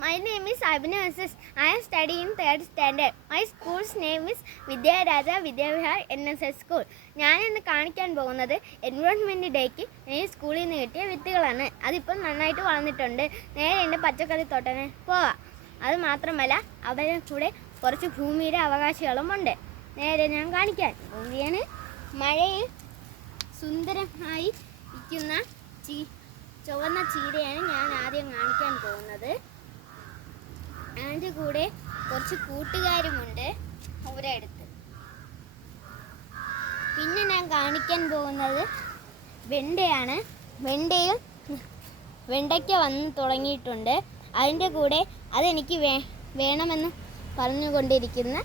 my name is Abhinav SS. I am studying 3rd standard. My school's name is Vidyaraja Vidyavihar NSS School. ഞാൻ ഇന്ന് കാണിക്കാൻ പോകുന്നത് environment ഡേക്ക് ഈ സ്കൂളിൽ നിന്ന് കിട്ടിയ വിത്തുകളാണ്. അതിപ്പം നന്നായിട്ട് വളർന്നിട്ടുണ്ട്. നേരെ എൻ്റെ പച്ചക്കറി തോട്ടനെ പോവാം. അത് മാത്രമല്ല അവരുടെ കൂടെ കുറച്ച് ഭൂമിയുടെ അവകാശികളുമുണ്ട്. നേരെ ഞാൻ കാണിക്കാൻ പോവുകയാണ്. മഴയിൽ സുന്ദരമായി ഇരിക്കുന്ന ചുവന്ന ചീരയാണ് ഞാൻ ആദ്യം കാണിക്കാൻ പോകുന്നത്. അതിൻ്റെ കൂടെ കുറച്ച് കൂട്ടുകാരുമുണ്ട് അവരെ അടുത്ത്. പിന്നെ ഞാൻ കാണിക്കാൻ പോകുന്നത് വെണ്ടയാണ്. വെണ്ടയ്ക്ക വന്ന് തുടങ്ങിയിട്ടുണ്ട്. അതിൻ്റെ കൂടെ അതെനിക്ക് വേണമെന്ന് പറഞ്ഞുകൊണ്ടിരിക്കുന്ന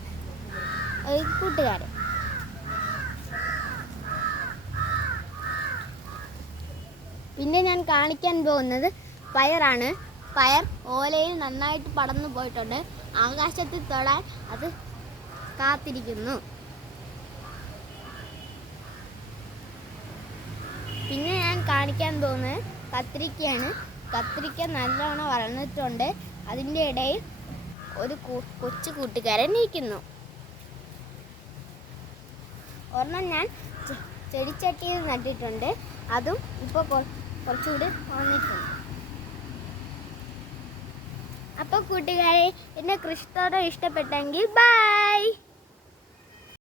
ഒരു കൂട്ടുകാരൻ. പിന്നെ ഞാൻ കാണിക്കാൻ പോകുന്നത് പയറാണ്. പയർ ഓലയിൽ നന്നായിട്ട് പടർന്നു പോയിട്ടുണ്ട്. ആകാശത്തിൽ തൊടാൻ അത് കാത്തിരിക്കുന്നു. പിന്നെ ഞാൻ കാണിക്കാൻ പോകുന്നത് കത്തിരിക്കയാണ്. കത്തിരിക്ക നല്ലോണം വളർന്നിട്ടുണ്ട്. അതിൻ്റെ ഇടയിൽ ഒരു കൊച്ചു കൂട്ടുകാരൻ ഇരിക്കുന്നു. ഒരെണ്ണം ഞാൻ ചെടിച്ചട്ടിയിൽ നട്ടിട്ടുണ്ട്. അതും ഇപ്പോൾ കുറച്ചുകൂടി വളർന്നിട്ടുണ്ട്. അപ്പോൾ കൂട്ടുകാരെ, എൻ്റെ കൃഷിത്തോട്ടം ഇഷ്ടപ്പെട്ടെങ്കിൽ ബൈ.